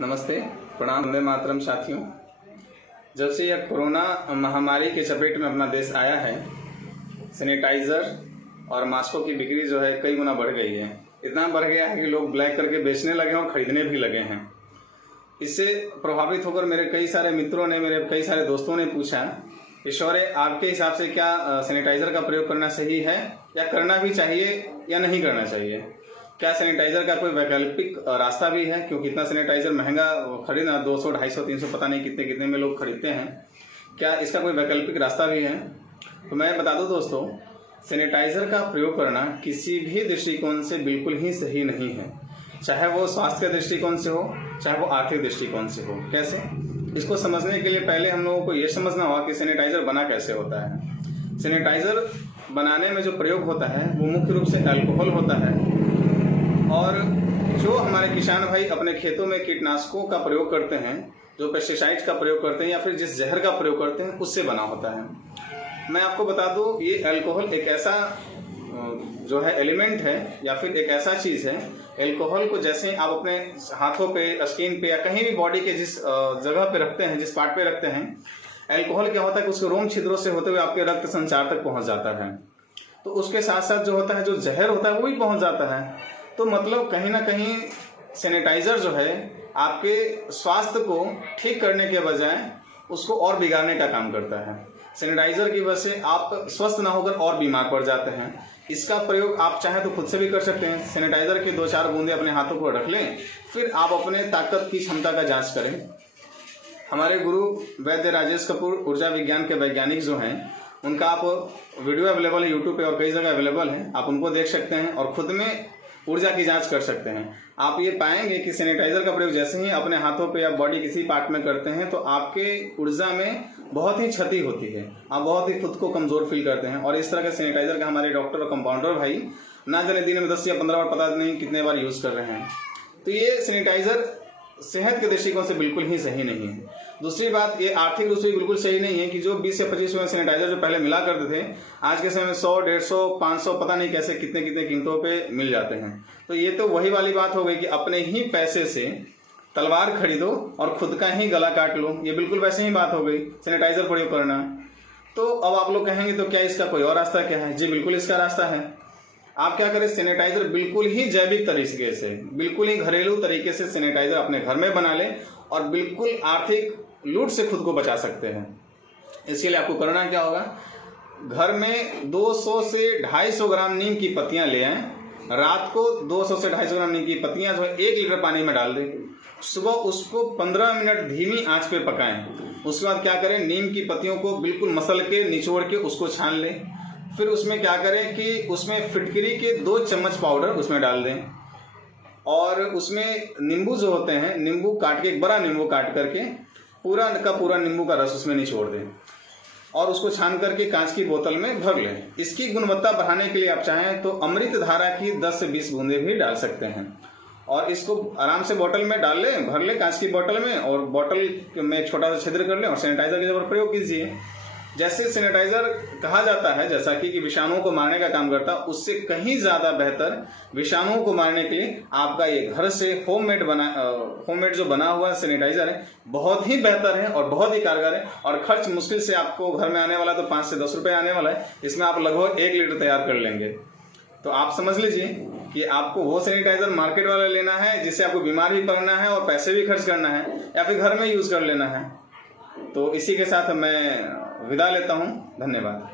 नमस्ते, प्रणाम, वंदे मातरम साथियों। जब से यह कोरोना महामारी के चपेट में अपना देश आया है, सैनिटाइज़र और मास्कों की बिक्री जो है कई गुना बढ़ गई है। इतना बढ़ गया है कि लोग ब्लैक करके बेचने लगे और ख़रीदने भी लगे हैं। इससे प्रभावित होकर मेरे कई सारे मित्रों ने, मेरे कई सारे दोस्तों ने पूछा कि शौर्य, आपके हिसाब से क्या सैनिटाइज़र का प्रयोग करना सही है या करना भी चाहिए या नहीं करना चाहिए? क्या सैनिटाइज़र का कोई वैकल्पिक रास्ता भी है? क्योंकि इतना सैनिटाइज़र महंगा खरीदना 200, 250, 300 पता नहीं कितने में लोग खरीदते हैं। क्या इसका कोई वैकल्पिक रास्ता भी है? तो मैं बता दूं दोस्तों, सैनिटाइज़र का प्रयोग करना किसी भी दृष्टिकोण से बिल्कुल ही सही नहीं है। चाहे वो स्वास्थ्य के दृष्टिकोण से हो, चाहे वो आर्थिक दृष्टिकोण से हो। कैसे? इसको समझने के लिए पहले हम लोगों को ये समझना होगा कि सैनिटाइज़र बना कैसे होता है। सैनिटाइज़र बनाने में जो प्रयोग होता है वो मुख्य रूप से अल्कोहल होता है, और जो हमारे किसान भाई अपने खेतों में कीटनाशकों का प्रयोग करते हैं, जो पेस्टिसाइड्स का प्रयोग करते हैं या फिर जिस जहर का प्रयोग करते हैं, उससे बना होता है। मैं आपको बता दूं, ये अल्कोहल एक ऐसा जो है एलिमेंट है या फिर एक ऐसा चीज़ है। अल्कोहल को जैसे आप अपने हाथों पे, स्किन पे या कहीं भी बॉडी के जिस जगह पे रखते हैं, जिस पार्ट पे रखते हैं, अल्कोहल क्या होता है कि उसके रोम छिद्रों से होते हुए आपके रक्त संचार तक पहुंच जाता है। तो उसके साथ साथ जो होता है, जो जहर होता है, वो भी पहुंच जाता है। तो मतलब कहीं ना कहीं सैनिटाइज़र जो है आपके स्वास्थ्य को ठीक करने के बजाय उसको और बिगाड़ने का काम करता है। सैनिटाइज़र की वजह से आप स्वस्थ ना होकर और बीमार पड़ जाते हैं। इसका प्रयोग आप चाहें तो खुद से भी कर सकते हैं। सैनिटाइज़र की 2-4 बूंदे अपने हाथों पर रख लें, फिर आप अपने ताकत की क्षमता का जांच करें। हमारे गुरु वैद्य राजेश कपूर ऊर्जा विज्ञान के वैज्ञानिक जो हैं, उनका आप वीडियो अवेलेबल है यूट्यूब पे और कई जगह अवेलेबल है, आप उनको देख सकते हैं और खुद में ऊर्जा की जांच कर सकते हैं। आप ये पाएंगे कि सैनिटाइज़र का प्रयोग जैसे ही अपने हाथों पे या बॉडी किसी पार्ट में करते हैं तो आपके ऊर्जा में बहुत ही क्षति होती है, आप बहुत ही खुद को कमजोर फील करते हैं। और इस तरह के सैनिटाइज़र का हमारे डॉक्टर और कंपाउंडर भाई ना जाने दिन में 10 या 15 बार, पता नहीं कितने बार यूज़ कर रहे हैं। तो ये सैनिटाइज़र सेहत के दृष्टिकोण से बिल्कुल ही सही नहीं है। दूसरी बात, ये आर्थिक रूप से बिल्कुल सही नहीं है कि जो 20 से 25 रुपये सैनिटाइज़र जो पहले मिला करते थे, आज के समय में 100, 150, 500 पता नहीं कैसे कितने कीमतों पे मिल जाते हैं। तो ये तो वही वाली बात हो गई कि अपने ही पैसे से तलवार खरीदो और खुद का ही गला काट लो। ये बिल्कुल वैसे ही बात हो गई सैनिटाइज़र प्रयोग करना। तो अब आप लोग कहेंगे तो क्या इसका कोई और रास्ता क्या है? जी बिल्कुल इसका रास्ता है। आप क्या करें, सैनिटाइज़र बिल्कुल ही जैविक तरीके से, बिल्कुल ही घरेलू तरीके से सैनिटाइज़र अपने घर में बना लें और बिल्कुल आर्थिक लूट से खुद को बचा सकते हैं। इसके लिए आपको करना क्या होगा, घर में 200 से 250 ग्राम नीम की पत्तियां ले आएं। रात को 200 से 250 ग्राम नीम की पत्तियां जो है 1 लीटर पानी में डाल दें। सुबह उसको 15 मिनट धीमी आंच पे पकाएं। उसके बाद क्या करें, नीम की पत्तियों को बिल्कुल मसल के निचोड़ के उसको छान लें। फिर उसमें क्या करें कि उसमें फिटकरी के 2 चम्मच पाउडर उसमें डाल दें और उसमें नींबू जो होते हैं, नींबू काट के, एक बड़ा नींबू काट करके पूरा का पूरा नींबू का रस उसमें निचोड़ दें और उसको छान करके कांच की बोतल में भर लें। इसकी गुणवत्ता बढ़ाने के लिए आप चाहें तो अमृत धारा की 10 से 20 बूंदे भी डाल सकते हैं और इसको आराम से बोतल में डाल लें, भर लें कांच की बोतल में, और बोतल में एक छोटा सा छिद्र कर लें और सैनिटाइज़र के जगह प्रयोग कीजिए। जैसे सैनिटाइज़र कहा जाता है जैसा कि विषाणुओं को मारने का काम करता है, उससे कहीं ज़्यादा बेहतर विषाणुओं को मारने के लिए आपका ये घर से होममेड जो बना हुआ सैनिटाइज़र है, बहुत ही बेहतर है और बहुत ही कारगर है। और खर्च मुश्किल से आपको घर में आने वाला तो 5 से 10 रुपये आने वाला है। इसमें आप लगभग 1 लीटर तैयार कर लेंगे। तो आप समझ लीजिए कि आपको वो सैनिटाइज़र मार्केट वाला लेना है जिससे आपको बीमार भी पड़ना है और पैसे भी खर्च करना है, या फिर घर में यूज़ कर लेना है। तो इसी के साथ मैं विदा लेता हूँ। धन्यवाद।